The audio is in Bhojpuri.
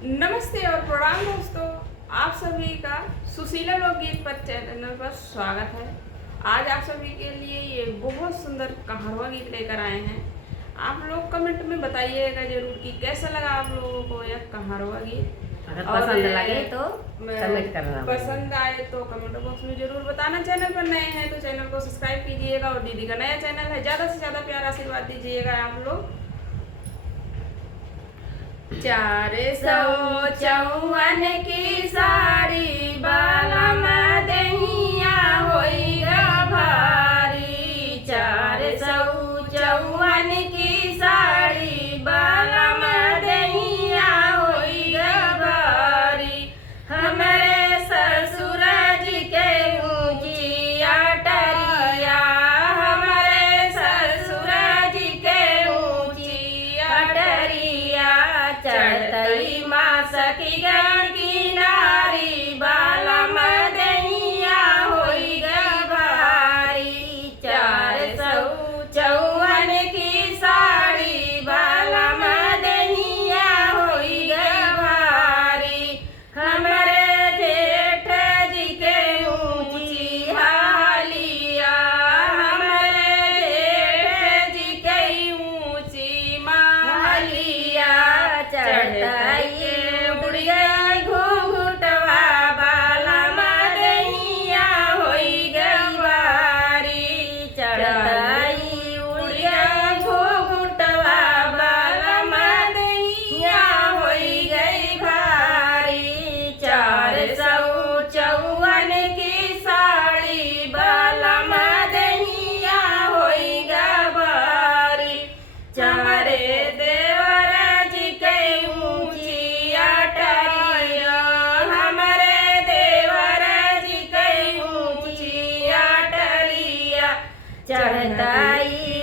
नमस्ते और प्रणाम दोस्तों, आप सभी का सुशीला लोकगीत पर चैनल पर स्वागत है। आज आप सभी के लिए ये बहुत सुंदर कहारवा गीत लेकर आए हैं। आप लोग कमेंट में बताइएगा जरूर कि कैसा लगा आप लोगों को यह कहारवा गीत। अगर पसंद लगे तो कमेंट करना। पसंद आए तो कमेंट बॉक्स में जरूर बताना। चैनल पर नए हैं तो चैनल को सब्सक्राइब कीजिएगा और दीदी का नया चैनल है, ज़्यादा से ज़्यादा प्यार आशीर्वाद दीजिएगा आप लोग। 454 की साड़ी बालम दहिया होइगा भारी। 454 की साड़ी बालम दहिया होइगा भारी। हमरे ससुर जी के ऊंची अटरिया, हमरे ससुर जी के ऊंची अटरिया। चढ़तई माँ सखी गण की नारी बालम दहिया होइगा भारी। 454 की साड़ी बालम दहिया होइगा भारी। हमरे जेठ जी के ऊंची हालिया, हमरे जेठ जी के ऊंची मालिया। चढ़ताई उड़िया घूंघटवा बालम दहिया होइगा भारी। चढ़ताई उड़िया घूंघटवा बालम दहिया होइगा भारी। 454 की साड़ी बालम दहिया होइगा भारी। चारे देवर जी के ऊंची अटरिया, हमरे देवर जी के ऊंची अटरिया। चढ़ताई